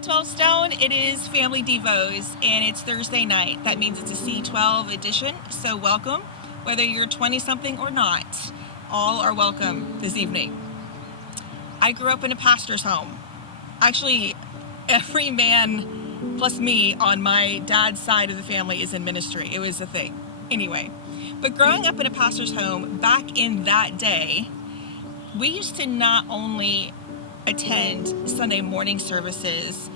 morning, 12 Stone. It is Family Devos, and it's Thursday night. That means it's a C12 edition, so welcome. Whether you're 20-something or not, all are welcome this evening. I grew up in a pastor's home. Actually, every man plus me on my dad's side of the family is in ministry. It was a thing. Anyway, but growing up in a pastor's home back in that day, we used to not only attend Sunday morning services,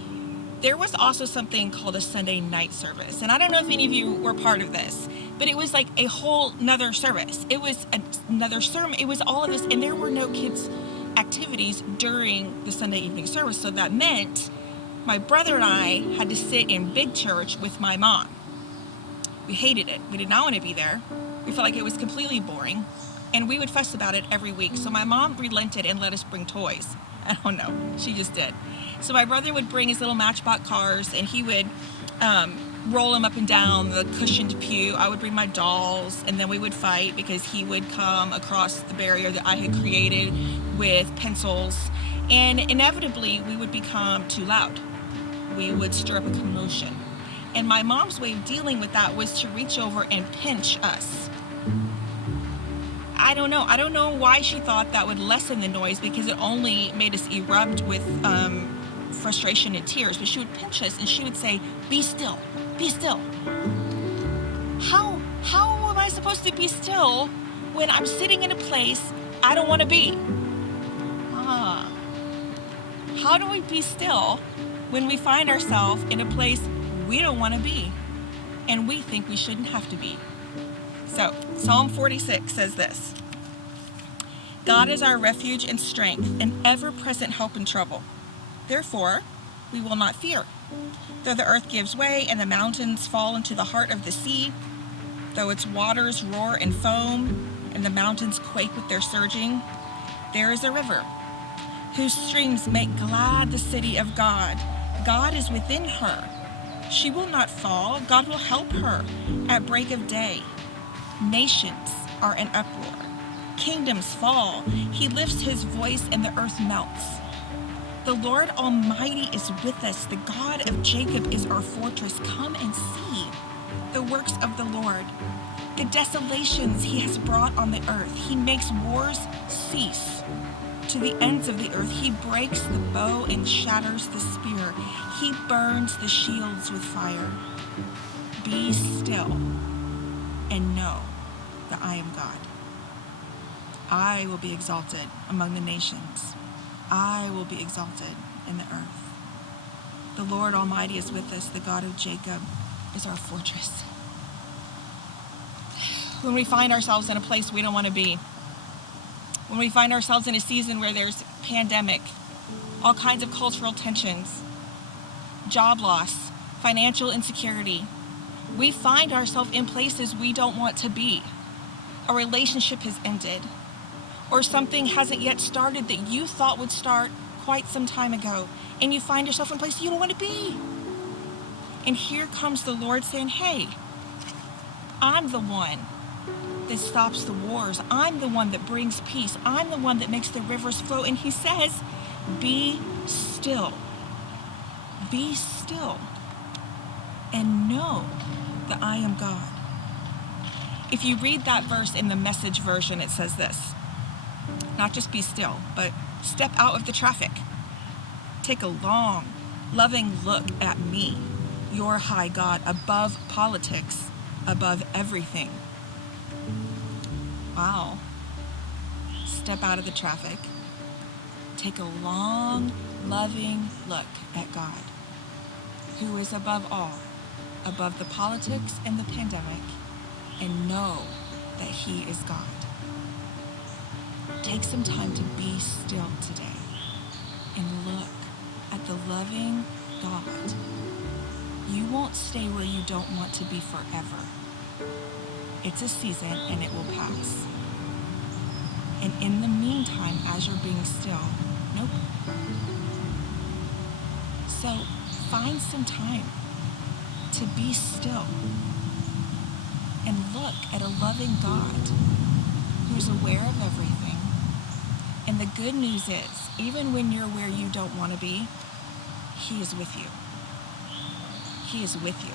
there was also something called a Sunday night service. And I don't know if any of you were part of this, but it was like a whole nother service. It was another sermon. It was all of this, and there were no kids' activities during the Sunday evening service. So that meant my brother and I had to sit in big church with my mom. We hated it. We did not want to be there. We felt like it was completely boring, and we would fuss about it every week. So my mom relented and let us bring toys. I don't know. She just did. So my brother would bring his little Matchbox cars, and he would roll them up and down the cushioned pew. I would bring my dolls, and then we would fight because he would come across the barrier that I had created with pencils. And inevitably, we would become too loud. We would stir up a commotion. And my mom's way of dealing with that was to reach over and pinch us. I don't know why she thought that would lessen the noise, because it only made us erupt with frustration and tears. But she would pinch us and she would say, "Be still, be still." How am I supposed to be still when I'm sitting in a place I don't want to be? How do we be still when we find ourselves in a place we don't want to be and we think we shouldn't have to be? So, Psalm 46 says this: God is our refuge and strength, an ever-present help in trouble. Therefore, we will not fear. Though the earth gives way and the mountains fall into the heart of the sea, though its waters roar and foam and the mountains quake with their surging, there is a river whose streams make glad the city of God. God is within her. She will not fall. God will help her at break of day. Nations are in uproar. Kingdoms fall. He lifts his voice and the earth melts. The Lord Almighty is with us. The God of Jacob is our fortress. Come and see the works of the Lord, the desolations he has brought on the earth. He makes wars cease to the ends of the earth. He breaks the bow and shatters the spear. He burns the shields with fire. Be still and know that I am God. I will be exalted among the nations. I will be exalted in the earth. The Lord Almighty is with us. The God of Jacob is our fortress. When we find ourselves in a place we don't want to be, when we find ourselves in a season where there's pandemic, all kinds of cultural tensions, job loss, financial insecurity, we find ourselves in places we don't want to be. A relationship has ended, or something hasn't yet started that you thought would start quite some time ago, and you find yourself in a place you don't want to be. And here comes the Lord saying, hey, I'm the one that stops the wars. I'm the one that brings peace. I'm the one that makes the rivers flow. And he says, be still. Be still and know that I am God. If you read that verse in the Message version, it says this: not just be still, but step out of the traffic. Take a long, loving look at me, your high God, above politics, above everything. Wow. Step out of the traffic. Take a long, loving look at God, who is above all, above the politics and the pandemic, and know that he is God. Take some time to be still today and look at the loving God. You won't stay where you don't want to be forever. It's a season and it will pass. And in the meantime, as you're being still, nope. So find some time to be still and look at a loving God who's aware of everything. And the good news is, even when you're where you don't want to be, He is with you. He is with you.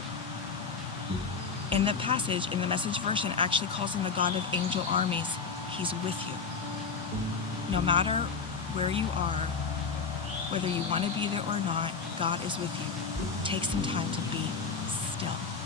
And the passage in the Message version actually calls him the God of angel armies. He's with you. No matter where you are, whether you want to be there or not, God is with you. Take some time to be still.